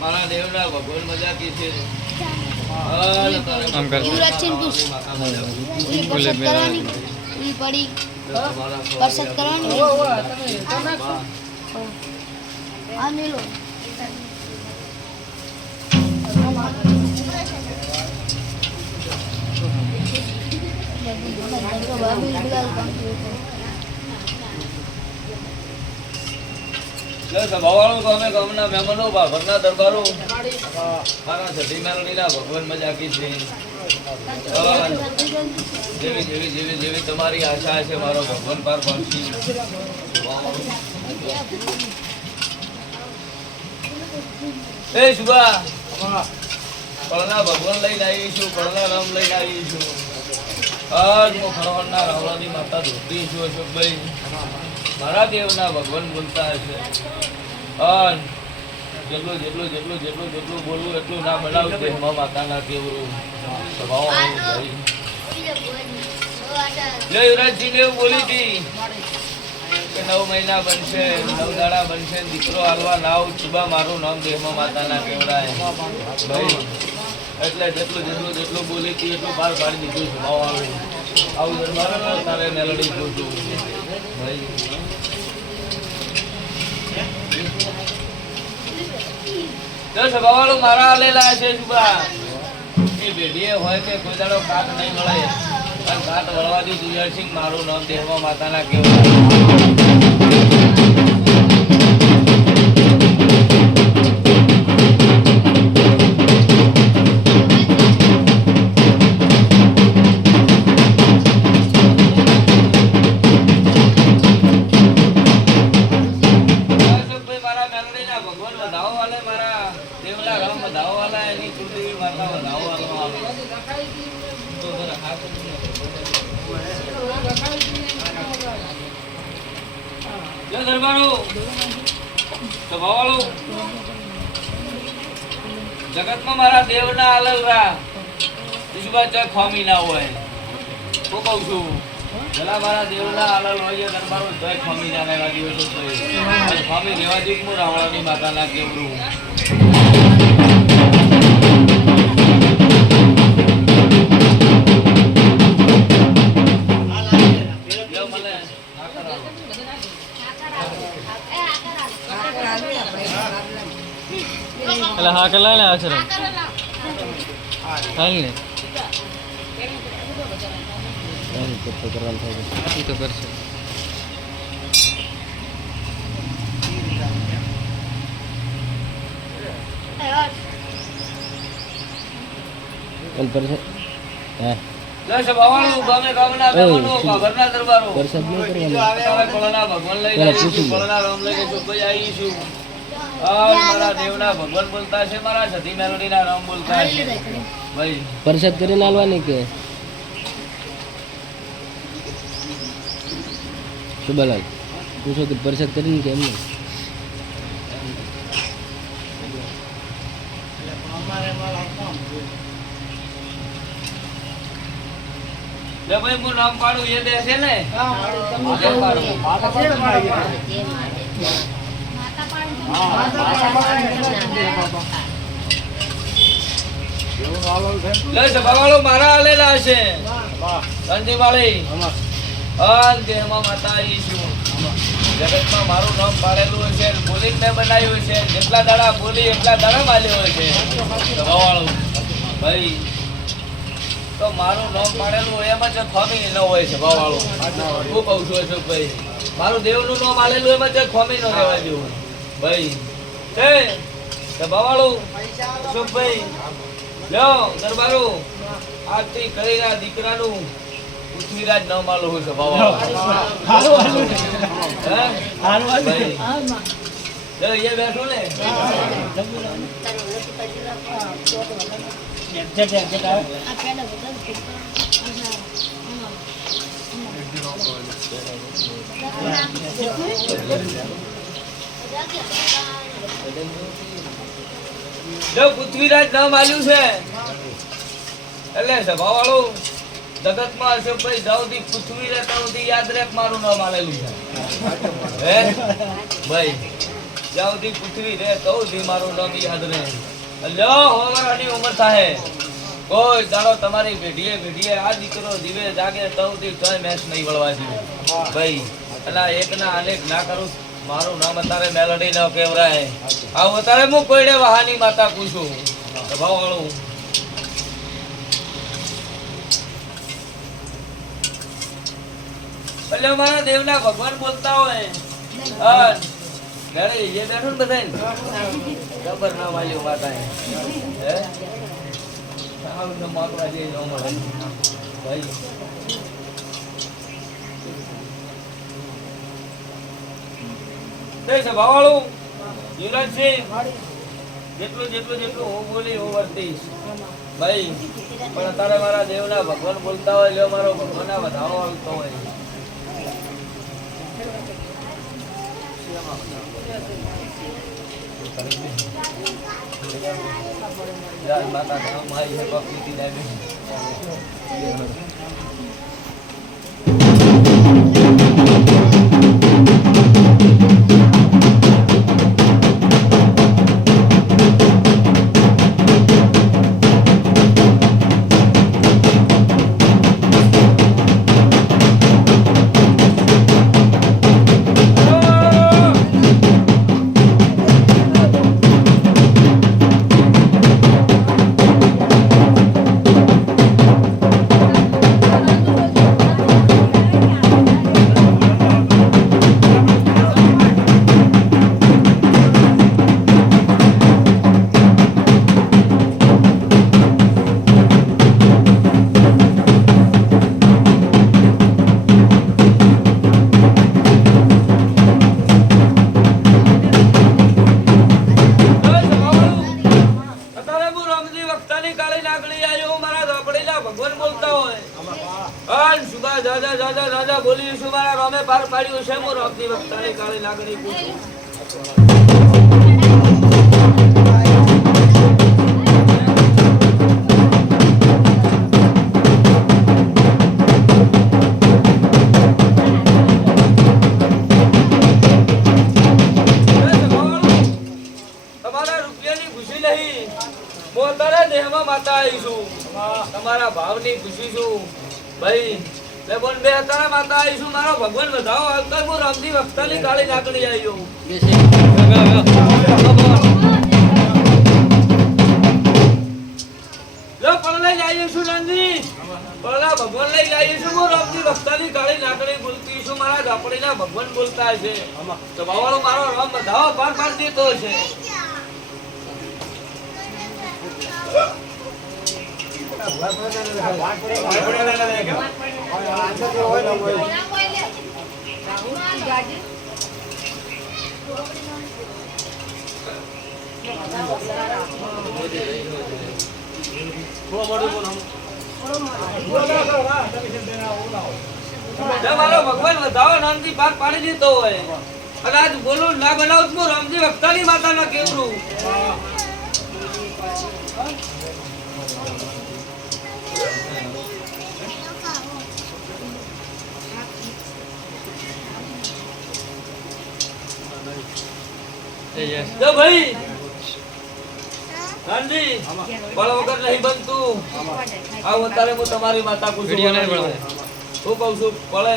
મારા દેવના ભગવાન મજા કી છે આમ કર પરસદ કરવાની ઈ પડી પરસદ કરવાની આ મેલો સભાવાળો ગમે ગમના મહેમાનો ભગવાનના દરબારો મારા સતી મેલડીના ભગવાન મજા કી છે જેવી જેવી જેવી જેવી તમારી આશા છે મારો ભગવાન પાર પાડશી એ શુભા પળના ભગવાન લઈને આવીશું પળના રામ લઈને આવીશું આજ હું ફરવાના રાવણાની માતા ધોતી છું અશોકભાઈ મારા દેવના ભગવાન બોલતા હશે અન જેટલું જેટલું જેટલું જેટલું જેટલું બોલવું એટલું ના બનાવું દેહમાં માતાના કેવરું સ્વભાવ ભાઈ જય યુવરાજજીને એવું બોલી હતી કે 9 મહિના બનશે 9 દાડા બનશે દીકરો હાલવા લાવ સુબા મારું નામ દેહમાં માતાના કેવડાય ભાઈ એટલે જેટલું જેટલું જેટલું બોલી હતી એટલું બહાર પાડી દીધું સ્વભાવ આવું દરબાર તારે મેલડી જોતું ભાઈ જો સભાવાળો મારા આલેલા છે સુબા એ બેડીએ હોય કે કોઈ દાડો કાટ નહીં મળે અને કાટ વળવાથી દુયરસિંહ મારું નામ દેહમાં માતાના કેવડાય જગતમાં મારા દેવના આલલરા ઈશ્વર ચા ખોમી ના હોય હું કહું છું પેલા મારા દેવના આલલ હોય દરબારો જય ખોમી ના રહેવા દિવસો ખોમી રહેવા દીક હું રાવણાની માતાના કેવરું હા કલા ને અક્ષર હાલ ને તો કરશે ભગવાન બોલતા છે મારા સતી મેલોડીના નામ બોલતા છે ભાઈ પરસદ કરી લાલવાની કે શુભલાલ પૂછો કે પરસદ કરીને કે એમને લે ભાઈ હું નામ પાડું એ દેશે ને મારા આલેલા છે સંજીવાળી દેહમાં માતા ઈશું જગતમાં મારું નામ પાડેલું છે બોલીને મેં બનાવ્યું છે જેટલા દાડા બોલી એટલા દાડા માલ્યો છે વાળું ભાઈ તો મારું નામ પાડેલું એમાં જ ખોમી ન હોય છે ભાવાળું હું કહું છું અશોકભાઈ મારું દેવનું નામ આલેલું એમાં જ ખોમી ન રહેવા જેવું ભાઈ છે ભાવાળું અશોકભાઈ લ્યો દરબારો આજથી કરેલા દીકરાનું પૃથ્વીરાજ ન માલું હોય છે ભાવાળું બેઠું ને જો પૃથ્વીરાજ નામ આલ્યું છે એટલે સભાવાળો જગતમાં અશોકભાઈ જાવથી પૃથ્વી રહેતા યાદ રાખ મારું નામ આલેલું છે હે ભાઈ જ્યાં સુધી પૃથ્વી રહે તો સુધી મારું નામ યાદ રહે. લ્યો હોવાની ઉંમર થાય કોઈ દાડો તમારી પેઢીએ આ દીકરો દીવે જાગે તો સુધી તોય મેચ નહીં વળવા દીધું ભાઈ. અને એકના અનેક ના કરું મારું નામ અત્યારે મેલડી ન કેવરાય. આવું અત્યારે હું કોઈને વહાની માતા પૂછું ભાવવાળું. એટલે મારા દેવના ભગવાન બોલતા હોય હા ઘરે એ બેઠો ને બધાય ખબર ના માલ્યું માતા હે આવું તો માગવા જઈ ન મળે ભાઈ. તે સભાવાળું યુવરાજસિંહ જેટલું હું બોલી હું વર્તીશ ભાઈ. પણ અત્યારે મારા દેવના ભગવાન બોલતા હોય લ્યો મારો ભગવાન વધાવો આવતો હોય. માતા મારી હે ભક્તિ લાવી પાડ્યું છે હું રામની વખતાની કાળી લાગણી પૂછું. તમારા રૂપિયાની ખુશી નહીં હું અત્યારે દેહમાં માતા આવી છું. તમારા ભાવની ખુશી છું ભાઈ. લે બોલ બે અત્યારે માતા આવીશું મારો ભગવાન વધાવો આવતા હું રામજી વખતાની કાળી લાકડી આવ્યો. લો પણ લઈ જઈએ છું નંદી પણ ભગવાન લઈ જઈએ છું હું રામજી વખતાની કાળી લાકડી બોલતી છું. મારા ઝાપડીના ભગવાન બોલતા છે તો ભાવાળો મારો રામ વધાવો પાર દેતો છે. મારો ભગવાન વધાવો નામથી પાર પાડી દેતો હોય અને આજ બોલું ના બનાવું હું રામજી વખતાની માતાના કેવરું. તો ભાઈ ગાંધી બળ વગર નહીં બનતું. આવું અત્યારે હું તમારી માતા પૂછું હું કહું છું પડે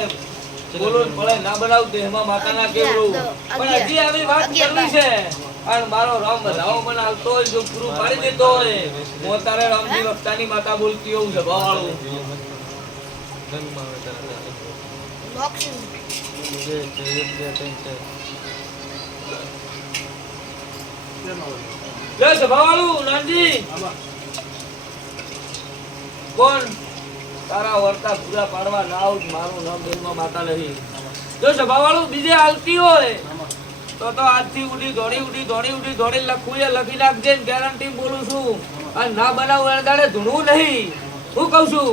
બોલો પડે ના બનાવું દેહમાં માતાના કેવરું. પણ હજી આવી વાત કરવી છે અને મારો રામ વધાવો પણ આવતો હોય જો પૂરું પાડી દેતો હોય હું અત્યારે રામજી વખતાની માતા બોલતી હોઉં છે ભાવાળું. જય સભાવાળું નાનજી કોણ તારા વર્તા પૂરા પાડવા ના આવું મારું નામ દેવમાં માતા નહીં. જો સભાવાળું બીજે હાલતી હોય તો આજથી દોડી લખવું એ લખી નાખજે. ગેરંટી બોલું છું અને ના બનાવું એને દાડે ધૂણવું નહીં હું કઉ છું.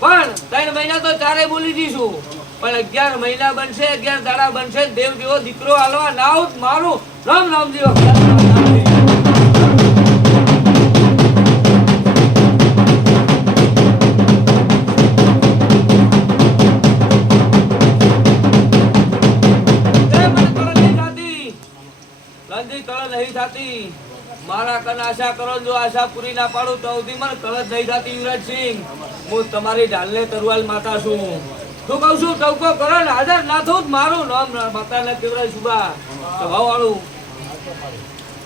પણ 3 મહિના તો ચારે બોલી દઈશું પણ 11 મહિના બનશે 11 દાડા બનશે દેવ જેવો દીકરો હાલવા ના આવું મારું રામ નામજી વખત. નહીં થતી. મારા કન આશા કરો, જો આશા પૂરી ના પાડું તો સુધી મને કળશ નહીં થતી. યુવરાજસિંહ, હું તમારી ઢાલને તરવાલ માતા છું. શું કહું છું? ટવકો કરો ને હાજર ના થવું મારું નામ માતાને કેવરાય સુબા સ્વભાવ વાળું.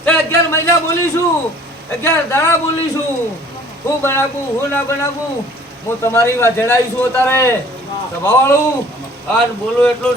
11 મહિના બોલીશું, 11 દાડા બોલીશું. હું બનાવું, હું ના બનાવું, હું તમારી વાત જણાવીશું. તારે સ્વભાવ વાળું આ બોલું એટલું